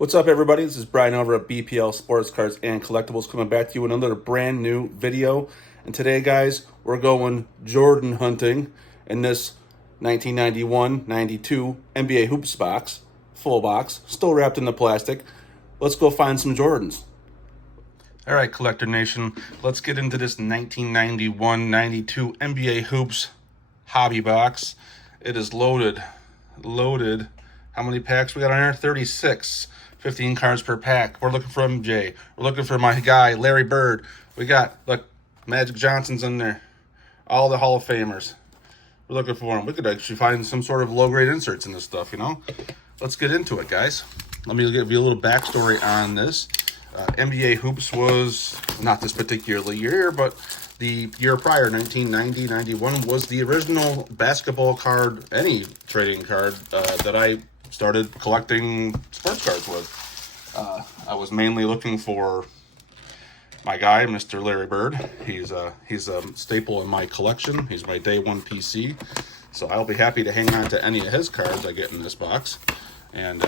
What's up, everybody? This is Brian over at BPL Sports Cards and Collectibles, coming back to you with another brand new video. And today, guys, we're going Jordan hunting in this 1991-92 NBA Hoops box, full box, still wrapped in the plastic. Let's go find some Jordans. All right, Collector Nation, let's get into this 1991-92 NBA Hoops hobby box. It is loaded. How many packs we got on here? 36. 15 cards per pack. We're looking for MJ. We're looking for my guy, Larry Bird. We got, look, Magic Johnson's in there. All the Hall of Famers. We're looking for them. We could actually find some sort of low-grade inserts in this stuff, you know? Let's get into it, guys. Let me give you a little backstory on this. NBA Hoops was, not this particular year, but the year prior, 1990-91, was the original basketball card, any trading card, that I started collecting sports cards with. I was mainly looking for my guy, Mr. Larry Bird. He's a staple in my collection. He's my day one PC. So I'll be happy to hang on to any of his cards I get in this box. And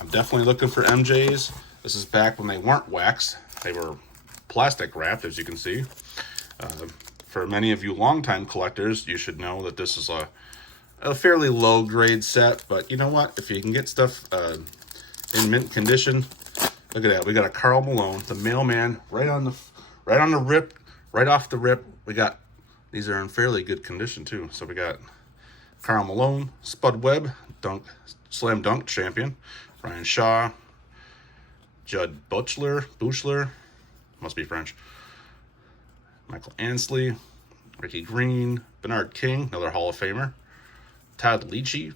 I'm definitely looking for MJs. This is back when they weren't wax. They were plastic wrapped, as you can see. For many of you longtime collectors, you should know that this is a fairly low grade set, but you know what? If you can get stuff in mint condition, look at that. We got a Karl Malone, the mailman, right on the rip, right off the rip. We got, these are in fairly good condition too. So we got Karl Malone, Spud Webb, slam dunk champion, Ryan Shaw, Judd Buchler, must be French, Michael Ansley, Ricky Green, Bernard King, another Hall of Famer, Todd Leachy,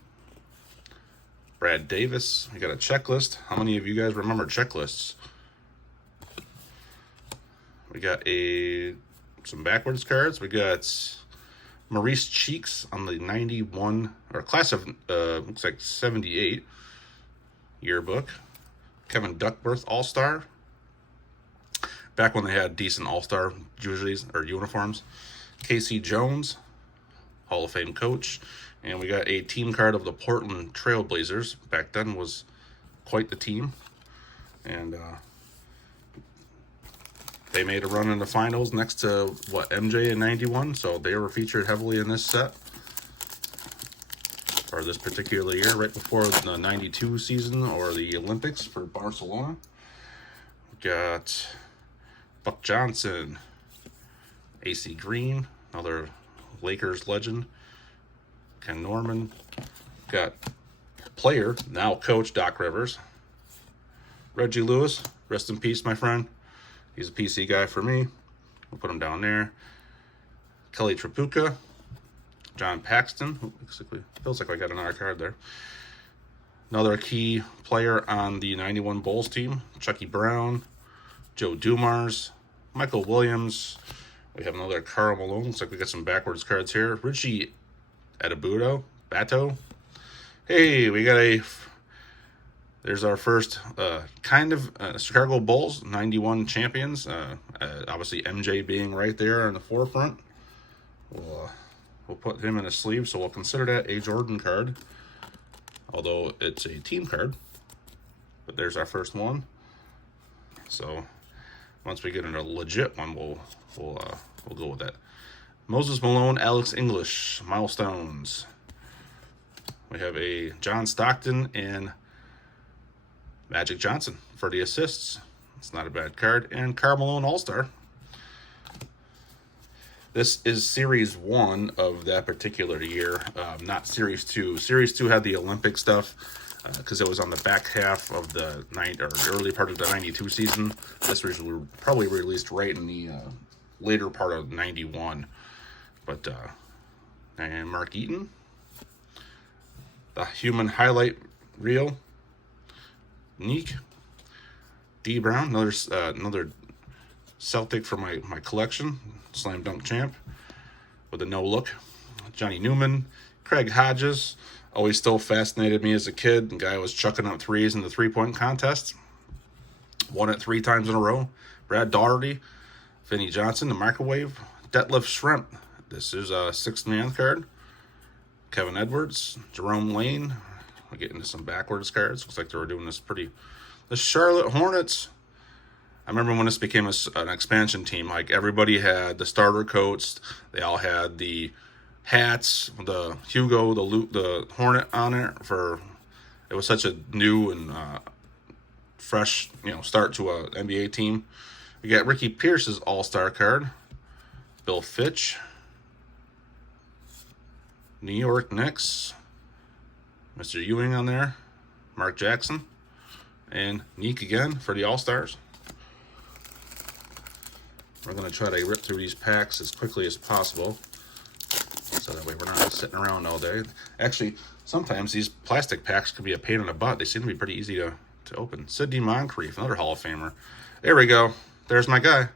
Brad Davis. We got a checklist. How many of you guys remember checklists? We got some backwards cards. We got Maurice Cheeks on the 91, or class of, looks like 78 yearbook. Kevin Duckworth All-Star. Back when they had decent All-Star jerseys or uniforms. Casey Jones, Hall of Fame coach. And we got a team card of the Portland Trail Blazers. Back then was quite the team. And they made a run in the finals next to, MJ in 91. So they were featured heavily in this set. Or this particular year, right before the 92 season or the Olympics for Barcelona. We got Buck Johnson, AC Green, another Lakers legend. Ken Norman. Got player, now coach, Doc Rivers. Reggie Lewis, rest in peace, my friend. He's a PC guy for me. We'll put him down there. Kelly Tripucka. John Paxton. Feels like I got another card there. Another key player on the 91 Bulls team. Chucky Brown. Joe Dumars. Michael Williams. We have another Karl Malone. Looks like we got some backwards cards here. Richie Bato. Hey, we got there's our first Chicago Bulls 91 champions. Obviously MJ being right there in the forefront. We'll put him in a sleeve, so we'll consider that a Jordan card, although it's a team card. But there's our first one. So once we get into a legit one, we'll go with that. Moses Malone, Alex English, milestones. We have a John Stockton and Magic Johnson for the assists. It's not a bad card. And Karl Malone All-Star. This is Series 1 of that particular year, not Series 2. Series 2 had the Olympic stuff because it was on the back half of the early part of the 92 season. This was probably released right in the later part of 91. But, and Mark Eaton, the Human Highlight Reel, Neek, D. Brown, another Celtic for my collection, slam dunk champ with a no look, Johnny Newman, Craig Hodges, always still fascinated me as a kid. The guy was chucking up threes in the three-point contest, won it 3 times in a row. Brad Daugherty, Vinnie Johnson, the microwave, Detlef Schrempf. This is a 6th man card. Kevin Edwards, Jerome Lane, We get into some backwards cards. Looks like they were doing this pretty. The Charlotte Hornets. I remember when this became an expansion team. Like everybody had the starter coats. They all had the hats, the Hugo, the Hornet on it. It was such a new and fresh, start to a NBA team. We got Ricky Pierce's All-Star card. Bill Fitch. New York Knicks. Mr. Ewing on there. Mark Jackson. And Neek again for the All-Stars. We're going to try to rip through these packs as quickly as possible, so that way we're not sitting around all day. Actually, sometimes these plastic packs can be a pain in the butt. They seem to be pretty easy to open. Sidney Moncrief, another Hall of Famer. There we go. There's my guy.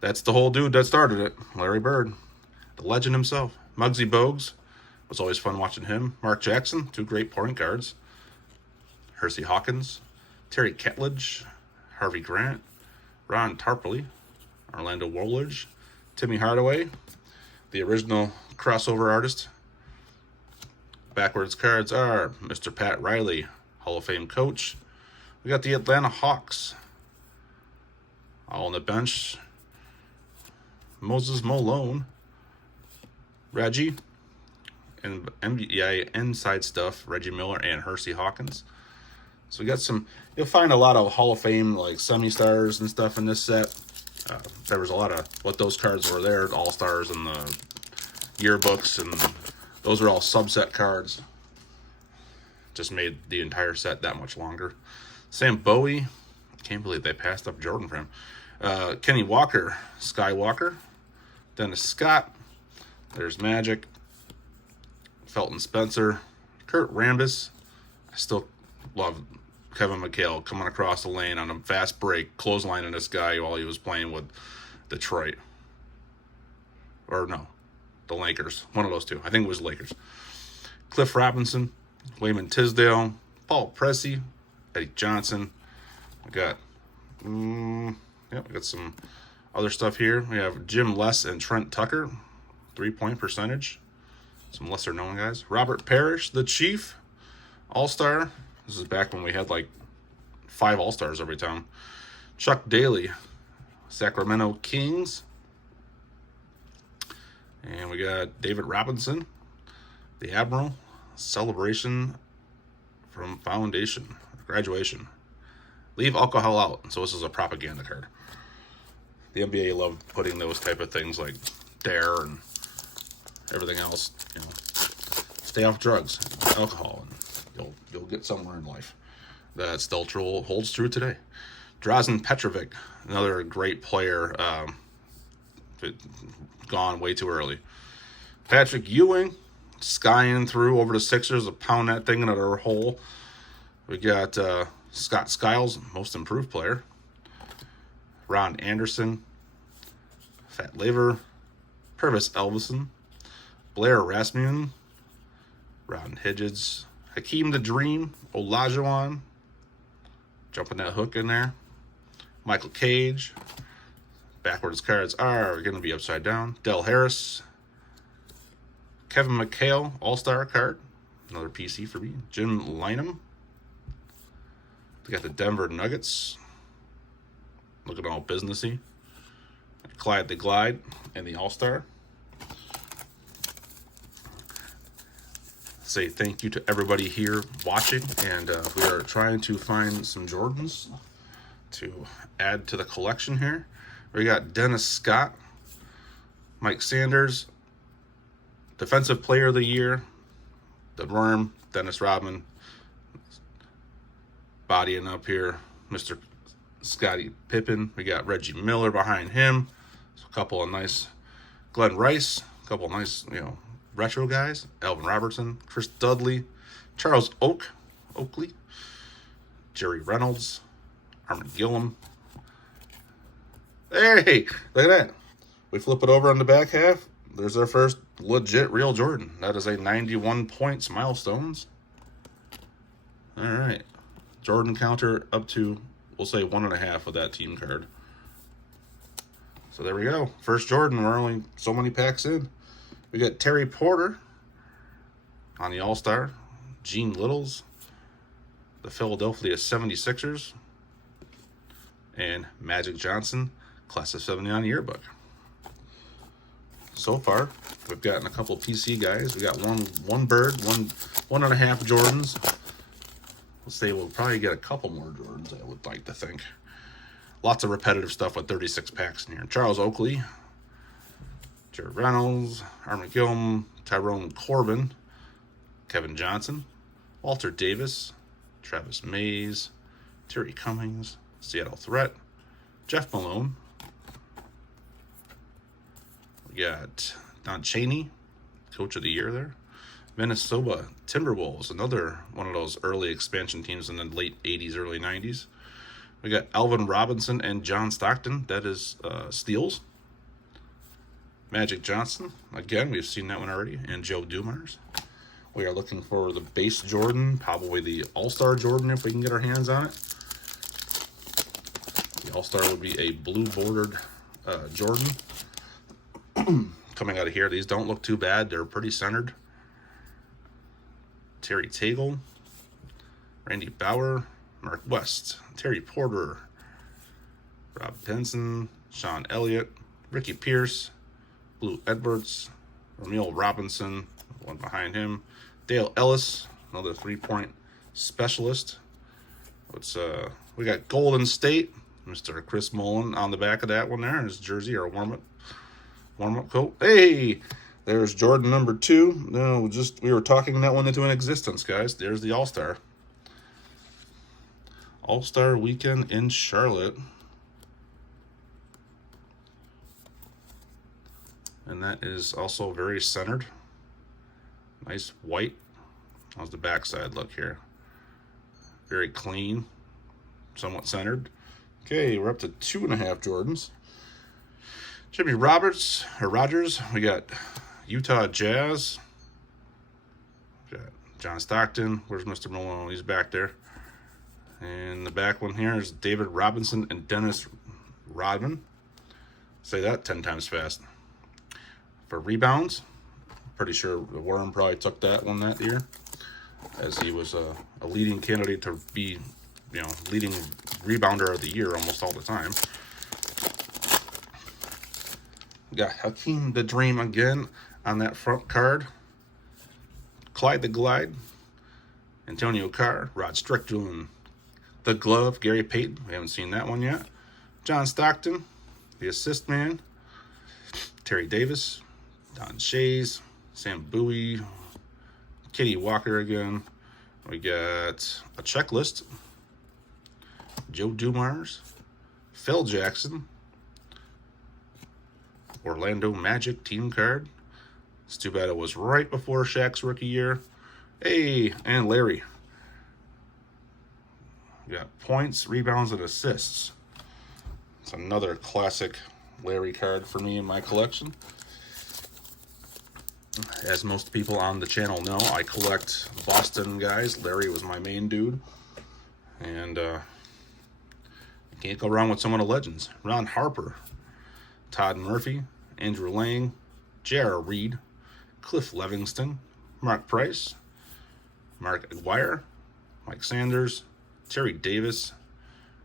That's the whole dude that started it. Larry Bird, the legend himself. Muggsy Bogues, was always fun watching him. Mark Jackson, 2 great point guards. Hersey Hawkins, Terry Ketledge, Harvey Grant, Ron Tarpley, Orlando Woolridge, Timmy Hardaway, the original crossover artist. Backwards cards are Mr. Pat Riley, Hall of Fame coach. We got the Atlanta Hawks, all on the bench. Moses Malone, Reggie, and NBA inside stuff, Reggie Miller and Hersey Hawkins. So we got you'll find a lot of Hall of Fame like semi-stars and stuff in this set. There was a lot of what those cards were there, the All-Stars and the yearbooks, and those are all subset cards. Just made the entire set that much longer. Sam Bowie, can't believe they passed up Jordan for him. Kenny Walker, Skywalker, Dennis Scott, there's Magic, Felton Spencer, Kurt Rambis. I still love Kevin McHale coming across the lane on a fast break, clotheslining this guy while he was playing with Detroit. Or no, the Lakers. One of those two. I think it was Lakers. Cliff Robinson, Wayman Tisdale, Paul Pressey, Eddie Johnson. We got some other stuff here. We have Jim Less and Trent Tucker, 3-point percentage. Some lesser known guys. Robert Parrish, the Chief, All-Star. This is back when we had like 5 All-Stars every time. Chuck Daly, Sacramento Kings. And we got David Robinson, the Admiral, Celebration from Foundation, Graduation. Leave alcohol out. So this is a propaganda card. The NBA loved putting those type of things like Dare and everything else. Stay off drugs, alcohol, and you'll get somewhere in life. That still holds true today. Drazen Petrovic, another great player, gone way too early. Patrick Ewing, skying through over the Sixers to pound that thing into their hole. We got Scott Skiles, most improved player. Ron Anderson, Fat Laver, Purvis Elvison, Blair Rasmussen, Ron Hedges, Hakeem the Dream, Olajuwon, jumping that hook in there. Michael Cage. Backwards cards are going to be upside down. Del Harris. Kevin McHale, All-Star card. Another PC for me. Jim Lynam. We got the Denver Nuggets. Looking all businessy. Clyde the Glide and the All-Star. Say thank you to everybody here watching, and we are trying to find some Jordans to add to the collection here. We got Dennis Scott, Mike Sanders, Defensive Player of the Year, the Worm, Dennis Rodman, bodying up here, Mr. Scottie Pippen. We got Reggie Miller behind him. So a couple of nice, Glenn Rice, a couple of nice, retro guys. Alvin Robertson, Chris Dudley, Charles Oakley, Jerry Reynolds, Armin Gillum. Hey, look at that. We flip it over on the back half. There's our first legit real Jordan. That is a 91 points milestones. All right. Jordan counter up to, we'll say 1.5 with that team card. So there we go. First Jordan. We're only so many packs in. We got Terry Porter on the All-Star. Gene Littles. the Philadelphia 76ers, and Magic Johnson, class of 79 yearbook. So far, we've gotten a couple PC guys. We got one Bird, one and a half Jordans. Let's say we'll probably get a couple more Jordans, I would like to think. Lots of repetitive stuff with 36 packs in here. Charles Oakley, Jared Reynolds, Armin Gilm, Tyrone Corbin, Kevin Johnson, Walter Davis, Travis Mays, Terry Cummings, Seattle Threat, Jeff Malone. We got Don Chaney, Coach of the Year there. Minnesota Timberwolves, another one of those early expansion teams in the late 80s, early 90s. We got Alvin Robinson and John Stockton. That is Steals. Magic Johnson. Again, we've seen that one already. And Joe Dumars. We are looking for the base Jordan, probably the All-Star Jordan if we can get our hands on it. The All-Star would be a blue bordered Jordan. Coming out of here, these don't look too bad. They're pretty centered. Terry Tagle, Randy Bauer, Mark West, Terry Porter, Rob Pinson, Sean Elliott, Ricky Pierce, Blue Edwards, Ramil Robinson, one behind him, Dale Ellis, another three-point specialist. We got Golden State, Mr. Chris Mullen on the back of that one there, his jersey or warm-up coat. Hey, there's Jordan number 2. No, we were talking that one into an existence, guys. There's the All-Star. All-Star Weekend in Charlotte. And that is also very centered. Nice white. How's the backside look here? Very clean. Somewhat centered. Okay, we're up to 2.5 Jordans. Jimmy Rogers. We got Utah Jazz. We got John Stockton. Where's Mr. Malone? He's back there. And the back one here is David Robinson and Dennis Rodman. Say that 10 times fast. For rebounds, pretty sure the Worm probably took that one that year, as he was a leading candidate to be, leading rebounder of the year almost all the time. We got Hakeem the Dream again on that front card. Clyde the Glide, Antonio Carr, Rod Strickland, the Glove, Gary Payton. We haven't seen that one yet. John Stockton, the Assist Man, Terry Davis, Don Shays, Sam Bowie, Kenny Walker again. We got a checklist. Joe Dumars, Phil Jackson, Orlando Magic team card. It's too bad it was right before Shaq's rookie year. Hey, and Larry. We got points, rebounds, and assists. It's another classic Larry card for me in my collection. As most people on the channel know, I collect Boston guys. Larry was my main dude. And can't go wrong with some of the legends. Ron Harper, Todd Murphy, Andrew Lang, J.R. Reed, Cliff Levingston, Mark Price, Mark Aguirre, Mike Sanders, Terry Davis,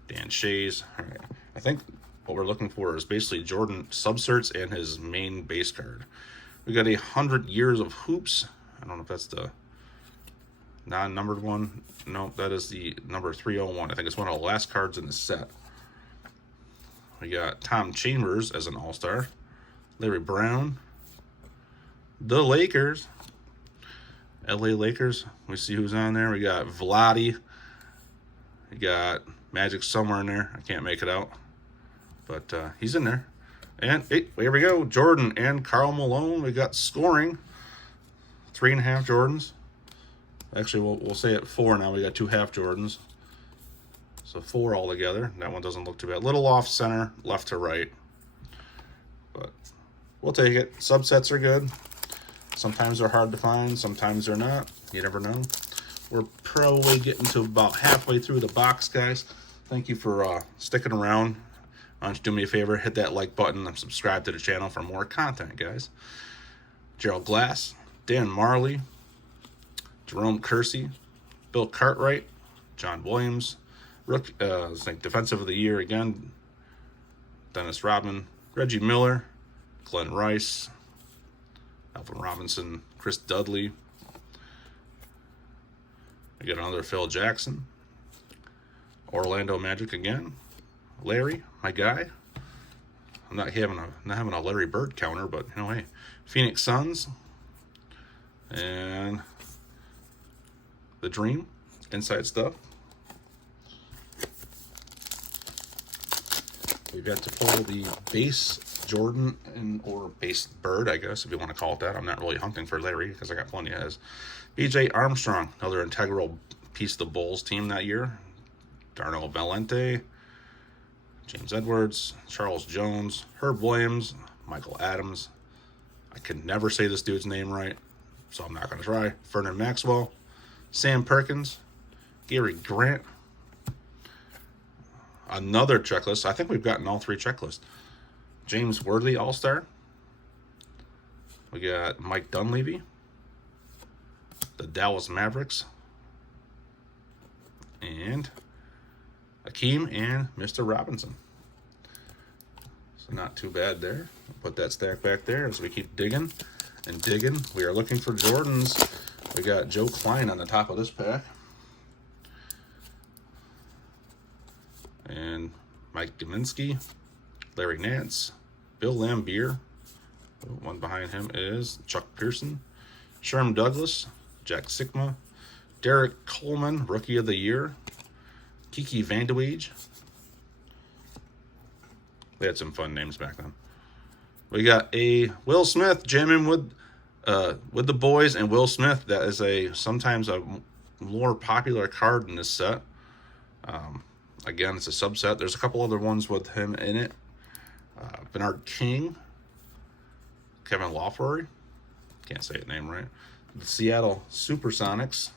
Dan Shays. Right. I think what we're looking for is basically Jordan subcerts and his main base card. We got 100 Years of Hoops. I don't know if that's the non-numbered one. No, that is the number 301. I think it's one of the last cards in the set. We got Tom Chambers as an All-Star. Larry Brown. The Lakers. LA Lakers. We see who's on there. We got Vladi. We got Magic somewhere in there. I can't make it out. But he's in there. And hey, here we go. Jordan and Karl Malone. We got scoring. 3.5 Jordans. Actually, we'll say it 4 now. We got 2 half Jordans. So 4 altogether. That one doesn't look too bad. Little off center, left to right. But we'll take it. Subsets are good. Sometimes they're hard to find. Sometimes they're not. You never know. We're probably getting to about halfway through the box, guys. Thank you for sticking around. Why don't you do me a favor, hit that like button and subscribe to the channel for more content, guys. Gerald Glass, Dan Marley, Jerome Kersey, Bill Cartwright, John Williams. It's like Defensive of the Year again, Dennis Rodman. Reggie Miller, Glenn Rice, Alvin Robinson, Chris Dudley. We got another Phil Jackson. Orlando Magic again. Larry, my guy. I'm not having a Larry Bird counter, but you know, hey, Phoenix Suns and the Dream inside stuff. We've got to pull the base Jordan or base Bird, I guess, if you want to call it that. I'm not really hunting for Larry because I got plenty of his. B.J. Armstrong, another integral piece of the Bulls team that year. Darnell Valente, James Edwards, Charles Jones, Herb Williams, Michael Adams. I can never say this dude's name right, so I'm not going to try. Ferdinand Maxwell, Sam Perkins, Gary Grant. Another checklist. I think we've gotten all 3 checklists. James Worthy, All-Star. We got Mike Dunleavy, the Dallas Mavericks, and Akeem and Mr. Robinson. So not too bad there. Put that stack back there as we keep digging and digging. We are looking for Jordans. We got Joe Klein on the top of this pack. And Mike Gaminsky, Larry Nance, Bill Laimbeer. One behind him is Chuck Pearson, Sherm Douglas, Jack Sikma, Derek Coleman, Rookie of the Year, Kiki Vandeweghe. They had some fun names back then. We got a Will Smith jamming with the boys and Will Smith. That is sometimes a more popular card in this set. Again, it's a subset. There's a couple other ones with him in it. Bernard King, Kevin Lawford, can't say his name right. The Seattle Supersonics,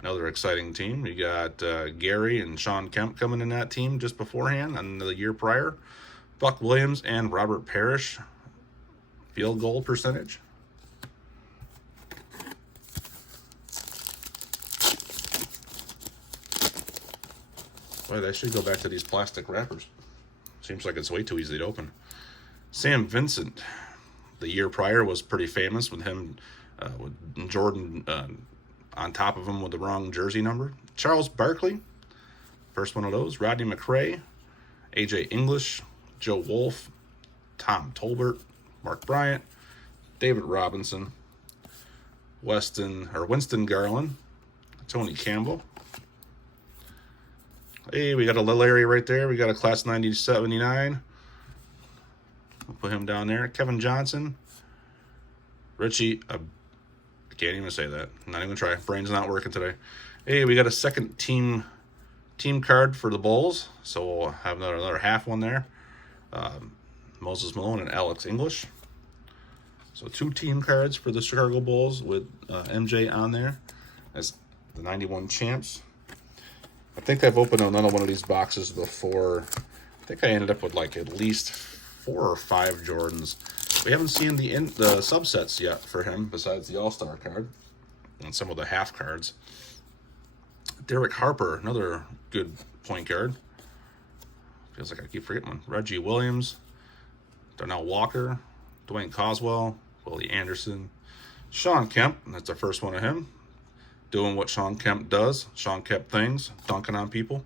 another exciting team. You got Gary and Sean Kemp coming in that team just beforehand and the year prior. Buck Williams and Robert Parrish, field goal percentage. Boy, they should go back to these plastic wrappers. Seems like it's way too easy to open. Sam Vincent, the year prior, was pretty famous with him, with Jordan on top of him with the wrong jersey number. Charles Barkley, first one of those. Rodney McRae, A.J. English, Joe Wolf, Tom Tolbert, Mark Bryant, David Robinson, Winston Garland, Tony Campbell. Hey, we got a Larry right there. We got a class 1979. We'll put him down there. Kevin Johnson. Richie. I can't even say that. I'm not even going to try. Brain's not working today. Hey, we got a second team card for the Bulls. So we'll have another half one there. Moses Malone and Alex English. So 2 team cards for the Chicago Bulls with MJ on there as the 91 champs. I think I've opened another one of these boxes before. I think I ended up with like at least 4 or 5 Jordans. We haven't seen the subsets yet for him besides the All-Star card and some of the half cards. Derek Harper, another good point guard. Feels like I keep forgetting one. Reggie Williams, Darnell Walker, Dwayne Coswell, Willie Anderson, Sean Kemp, and that's the first one of him. Doing what Sean Kemp does. Sean Kemp things, dunking on people.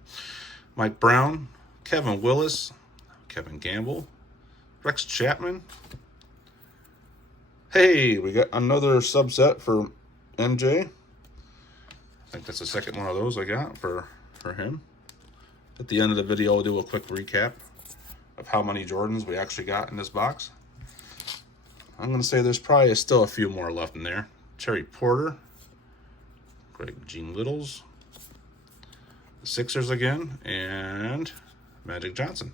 Mike Brown, Kevin Willis, Kevin Gamble, Rex Chapman. Hey, we got another subset for MJ. I think that's the second one of those I got for him. At the end of the video, I'll do a quick recap of how many Jordans we actually got in this box. I'm going to say there's probably still a few more left in there. Terry Porter, Gene Littles, the Sixers again, and Magic Johnson.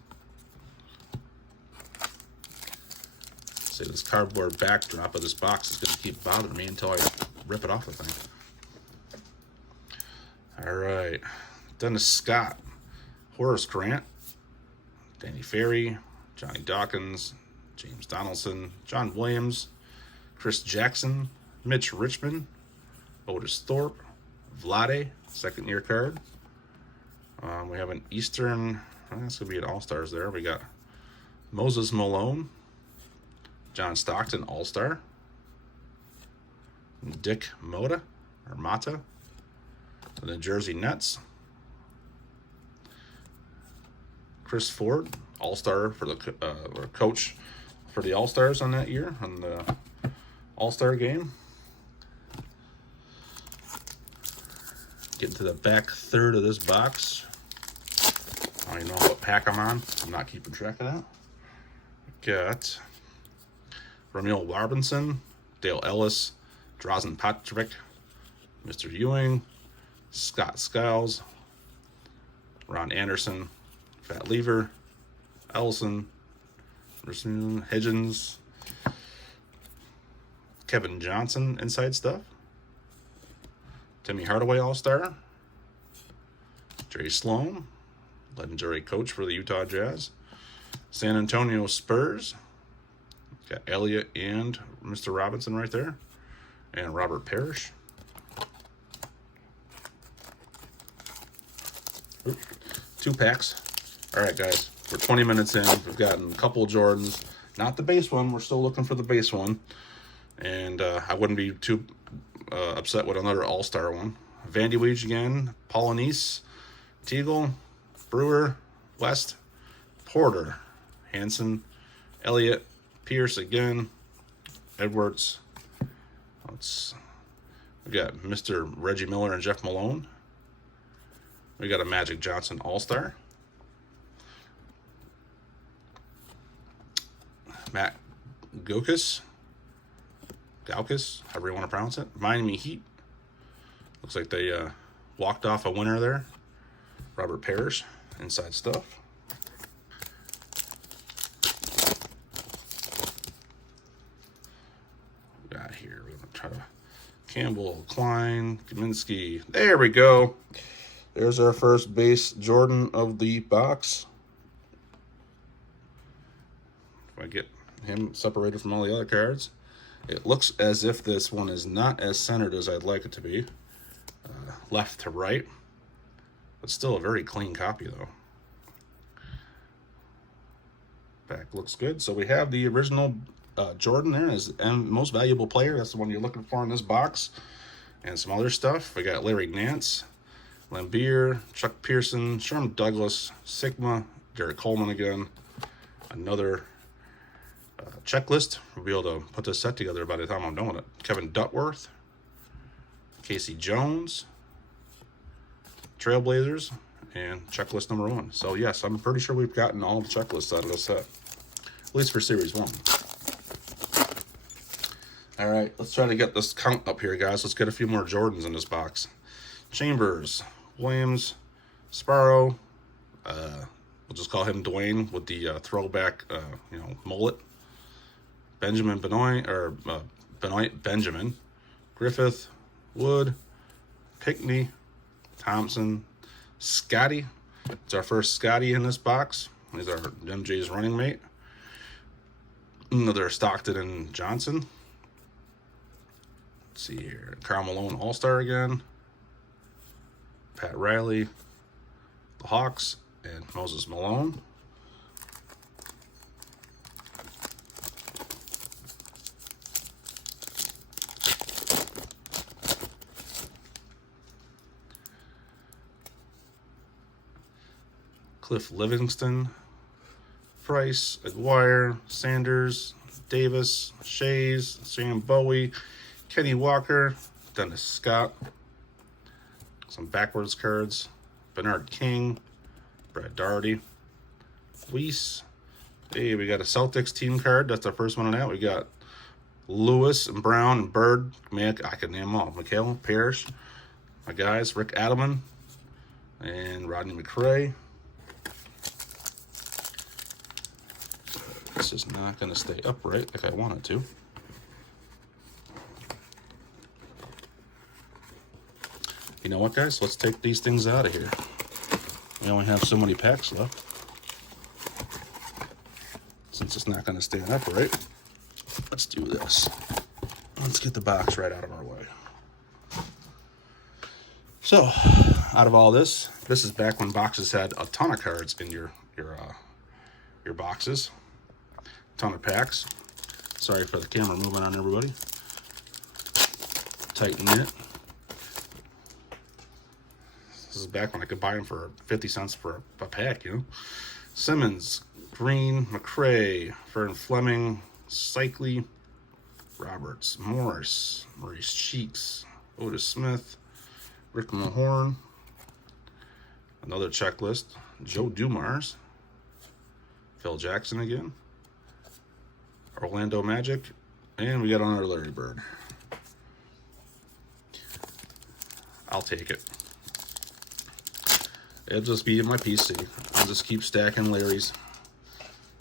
See, this cardboard backdrop of this box is going to keep bothering me until I rip it off the thing. All right, Dennis Scott, Horace Grant, Danny Ferry, Johnny Dawkins, James Donaldson, John Williams, Chris Jackson, Mitch Richmond, Otis Thorpe, Vlade, second year card, We have an Eastern, that's going to be an All-Stars there. We got Moses Malone, John Stockton, All-Star, Dick Mota, the Jersey Nets, Chris Ford, All-Star for the coach for the All-Stars on that year, on the All-Star game. Getting to the back third of this box. I don't even know what pack I'm on. I'm not keeping track of that. Got Ramil Robinson, Dale Ellis, Drazen Patrick, Mr. Ewing, Scott Skiles, Ron Anderson, Fat Lever, Ellison, Higgins, Kevin Johnson, inside stuff, Timmy Hardaway, All-Star, Jerry Sloan, legendary coach for the Utah Jazz, San Antonio Spurs, got Elliott and Mr. Robinson right there, and Robert Parrish. Oops, 2 packs. All right, guys, we're 20 minutes in. We've gotten a couple of Jordans. Not the base one. We're still looking for the base one. And I wouldn't be too upset with another All-Star one. Vandy Weege again. Paulinese, Teagle, Brewer, West, Porter, Hanson, Elliott, Pierce again, Edwards. We got Mr. Reggie Miller and Jeff Malone. We got a Magic Johnson All-Star. Matt Gaukus, however you want to pronounce it. Miami Heat. Looks like they walked off a winner there. Robert Parrish, inside stuff. We got here, we're going to try to Campbell, Klein, Kaminsky. There we go. There's our first base Jordan of the box. If I get him separated from all the other cards. It looks as if this one is not as centered as I'd like it to be. Left to right. But still a very clean copy, though. Back looks good. So we have the original Jordan there as the most valuable player. That's the one you're looking for in this box. And some other stuff. We got Larry Nance, Lambeer, Chuck Pearson, Sherm Douglas, Sigma, Derek Coleman again. Another checklist. We'll be able to put this set together by the time I'm done with it. Kevin Duckworth, Casey Jones, Trailblazers, and checklist number 1. So yes, I'm pretty sure we've gotten all the checklists out of this set, at least for Series 1. All right, let's try to get this count up here, guys. Let's get a few more Jordans in this box. Chambers, Williams, Sparrow. We'll just call him Dwayne with the throwback, mullet. Benjamin Benoit, or Benoit Benjamin, Griffith, Wood, Pickney, Thompson, Scotty. It's our first Scotty in this box. He's our MJ's running mate. Another Stockton and Johnson. Let's see here. Karl Malone All-Star again. Pat Riley, the Hawks, and Moses Malone. Cliff Livingston, Price, Aguirre, Sanders, Davis, Shays, Sam Bowie, Kenny Walker, Dennis Scott. Some backwards cards. Bernard King, Brad Daugherty, Weiss. Hey, we got a Celtics team card. That's our first one on that. We got Lewis and Brown and Bird. Man, I can name them all. Mikhail, Parrish, my guys, Rick Adelman, and Rodney McRae. This is not going to stay upright like I want it to. You know what, guys? Let's take these things out of here. We only have so many packs left. Since it's not going to stand upright, let's do this. Let's get the box right out of our way. So, out of all this, this is back when boxes had a ton of cards in your boxes. A ton of packs. Sorry for the camera moving on everybody. Tighten it. This is back when I could buy them for 50 cents for a pack, you know. Simmons, Green, McRae, Fern Fleming, Cycli, Roberts, Morris, Maurice Cheeks, Otis Smith, Rick Mahorn, another checklist, Joe Dumars, Phil Jackson again, Orlando Magic, and we got another Larry Bird. I'll take it. It'll just be in my PC. I'll just keep stacking Larry's.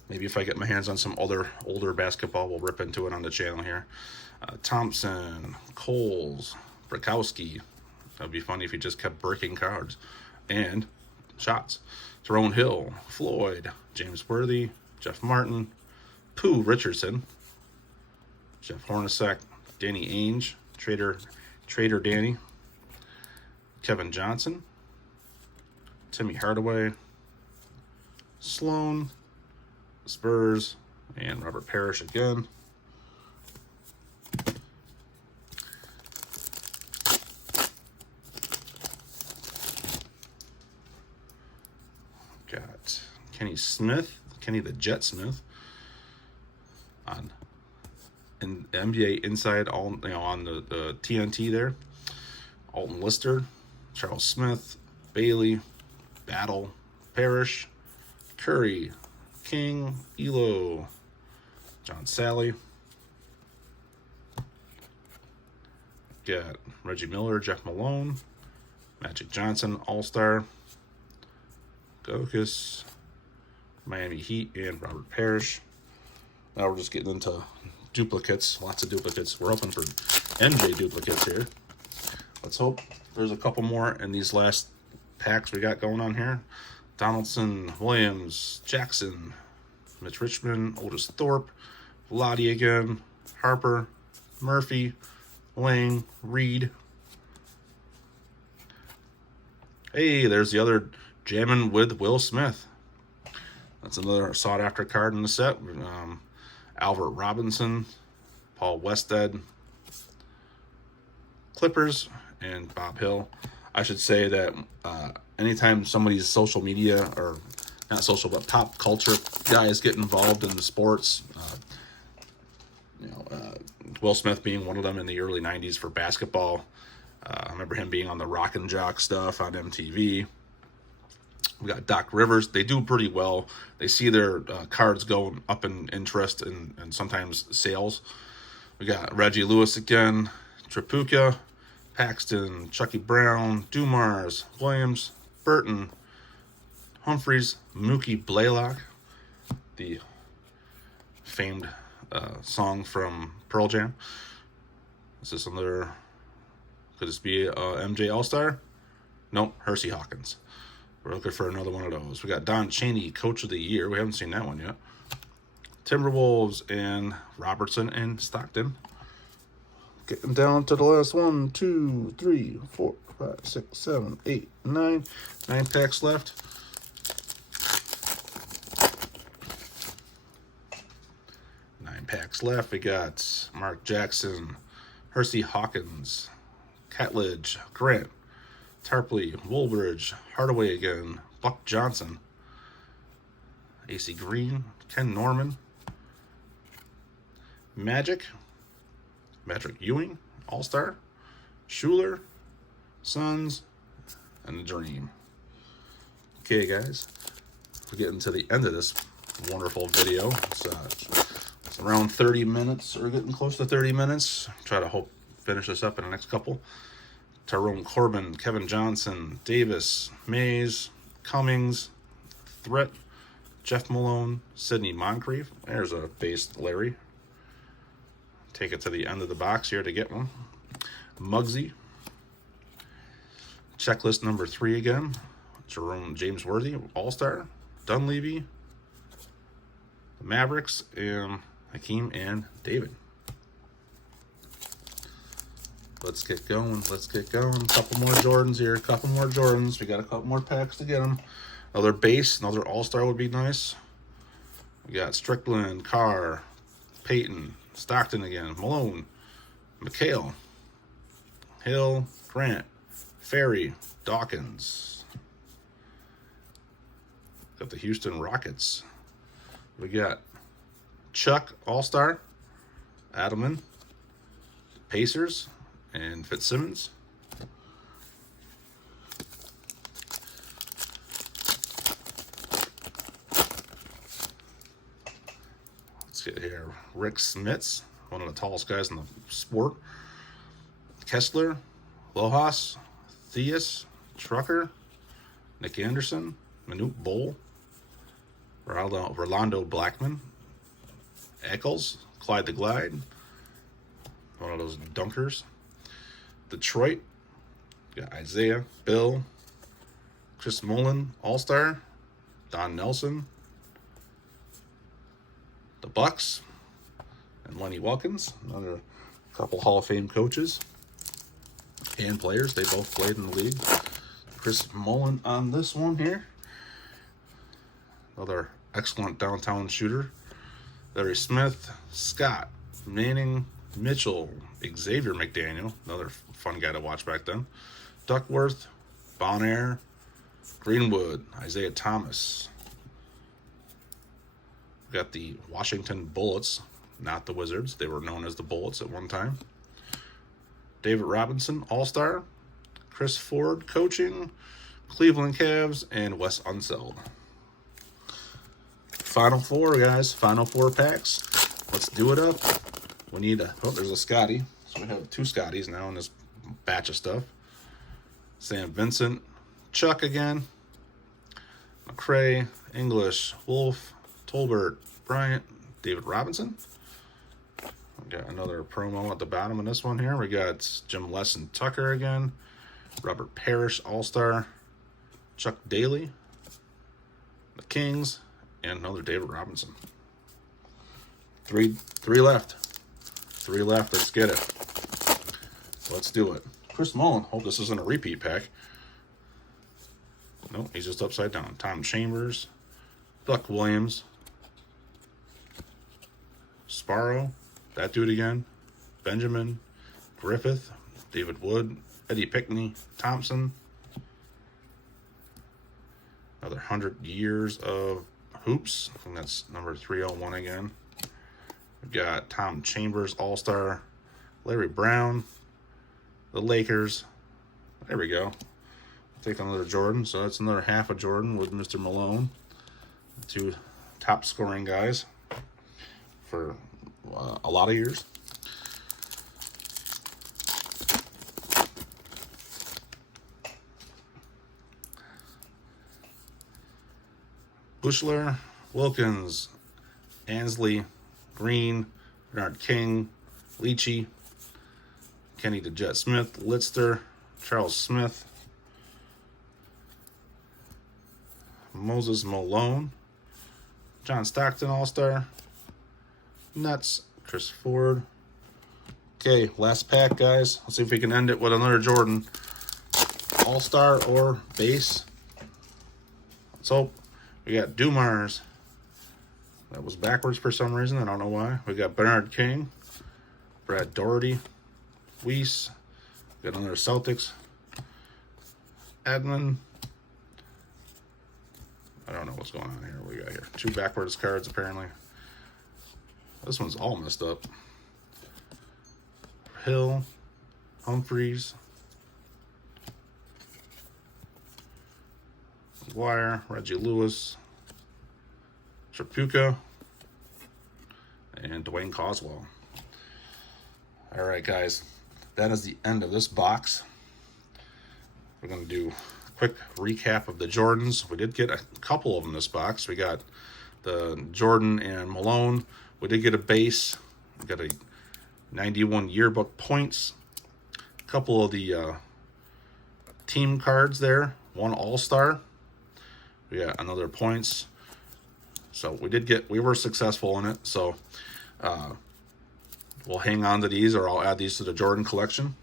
Maybe if I get my hands on some older basketball, we'll rip into it on the channel here. Thompson, Coles, Brakowski. That'd be funny if he just kept breaking cards. And shots. Tyrone Hill, Floyd, James Worthy, Jeff Martin, Pooh Richardson, Jeff Hornacek, Danny Ainge, Trader Danny, Kevin Johnson, Timmy Hardaway, Sloan, Spurs, and Robert Parrish again. Got Kenny Smith, Kenny the Jet Smith, on in NBA Inside, all on the TNT there. Alton Lister, Charles Smith, Bailey, Battle, Parrish, Curry, King, Elo, John Sally. Got Reggie Miller, Jeff Malone, Magic Johnson, All-Star, Gokus, Miami Heat, and Robert Parrish. Now we're just getting into duplicates, lots of duplicates. We're hoping for MJ duplicates here. Let's hope there's a couple more in these last packs we got going on here. Donaldson, Williams, Jackson, Mitch Richmond, Otis Thorpe, Vladi again, Harper, Murphy, Lang, Reed. Hey, there's the other jamming with Will Smith. That's another sought-after card in the set. Albert Robinson, Paul Westhead, Clippers, and Bob Hill. I should say that anytime somebody's social media, or not social, but pop culture guys get involved in the sports, Will Smith being one of them in the early 90s for basketball. I remember him being on the Rock and Jock stuff on MTV. We got Doc Rivers. They do pretty well. They see their cards going up in interest and sometimes sales. We got Reggie Lewis again, Tripucka, Paxton, Chucky Brown, Dumars, Williams, Burton, Humphreys, Mookie Blaylock, the famed song from Pearl Jam. Is this another? Could this be MJ All-Star? Nope, Hersey Hawkins. We're looking for another one of those. We got Don Chaney, Coach of the Year. We haven't seen that one yet. Timberwolves and Robertson and Stockton. Getting down to the last 1, 2, 3, 4, 5, 6, 7, 8, 9. 9 packs left. We got Mark Jackson, Hersey Hawkins, Catledge, Grant, Tarpley, Woolbridge, Hardaway again, Buck Johnson, AC Green, Ken Norman, Magic Ewing, All-Star, Schuler, Suns, and the Dream. Okay, guys, we're getting to the end of this wonderful video. It's around 30 minutes, or getting close to 30 minutes. Try to finish this up in the next couple. Tyrone Corbin, Kevin Johnson, Davis, Mays, Cummings, Threat, Jeff Malone, Sidney Moncrief. There's a base Larry. Take it to the end of the box here to get one. Muggsy. Checklist number 3 again. James Worthy, All-Star. Dunleavy. The Mavericks, and Hakeem and David. Let's get going. Let's get going. Couple more Jordans here. Couple more Jordans. We got a couple more packs to get them. Another base. Another All-Star would be nice. We got Strickland, Carr, Peyton, Stockton again, Malone, McHale, Hill, Grant, Ferry, Dawkins. Got the Houston Rockets. We got Chuck, All-Star, Adelman, Pacers, and Fitzsimmons. Let's get here. Rick Smits, one of the tallest guys in the sport. Kessler, Lojas, Theus, Trucker, Nick Anderson, Manute Bowl, Rolando Blackman, Eccles, Clyde the Glide, one of those dunkers. Detroit, got Isaiah, Bill, Chris Mullen, All-Star, Don Nelson. The Bucks, and Lenny Wilkins, another couple Hall of Fame coaches and players. They both played in the league. Chris Mullen on this one here. Another excellent downtown shooter. Larry Smith, Scott, Manning, Mitchell, Xavier McDaniel, another fun guy to watch back then. Duckworth, Bonaire, Greenwood, Isaiah Thomas. We got the Washington Bullets, not the Wizards. They were known as the Bullets at one time. David Robinson, All-Star. Chris Ford, coaching. Cleveland Cavs, and Wes Unseld. Final four, guys. Final four packs. Let's do it up. We need a... Oh, there's a Scotty. So we have two Scotties now in this batch of stuff. Sam Vincent. Chuck again. McCray. English. Wolf. Tolbert. Bryant. David Robinson. We got another promo at the bottom of this one here. We got Jim Lesson Tucker again. Robert Parrish, All-Star. Chuck Daly. The Kings. And another David Robinson. Three left. Three left. Let's get it. Let's do it. Chris Mullen. Hope this isn't a repeat pack. Nope, he's just upside down. Tom Chambers. Buck Williams. Sparrow. That dude again. Benjamin. Griffith. David Wood. Eddie Pickney. Thompson. Another 100 years of hoops. I think that's number 301 again. We've got Tom Chambers, All-Star. Larry Brown. The Lakers. There we go. Take another Jordan. So that's another half a Jordan with Mr. Malone. The two top scoring guys for a lot of years. Bushler, Wilkins, Ansley, Green, Bernard King, Leachy, Kenny the Jet Smith, Litster, Charles Smith, Moses Malone, John Stockton, All-Star, Nuts, Chris Ford. Okay, last pack, guys. Let's see if we can end it with another Jordan. All-Star or base. Let's hope. We got Dumars. That was backwards for some reason. I don't know why. We got Bernard King, Brad Doherty, Weiss. We got another Celtics. Edmund. I don't know what's going on here. What we got here? Two backwards cards, apparently. This one's all messed up. Hill, Humphreys, McGuire, Reggie Lewis, Trapuka, and Dwayne Coswell. All right, guys, that is the end of this box. We're going to do a quick recap of the Jordans. We did get a couple of them in this box. We got the Jordan and Malone. We did get a base. We got a 91 yearbook points. A couple of the team cards there. One All-Star. We got another points. So we were successful in it. So we'll hang on to these, or I'll add these to the Jordan collection.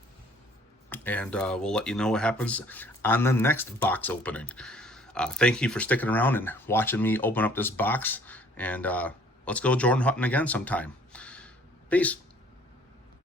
And we'll let you know what happens on the next box opening. Thank you for sticking around and watching me open up this box. And let's go Jordan Hutton again sometime. Peace.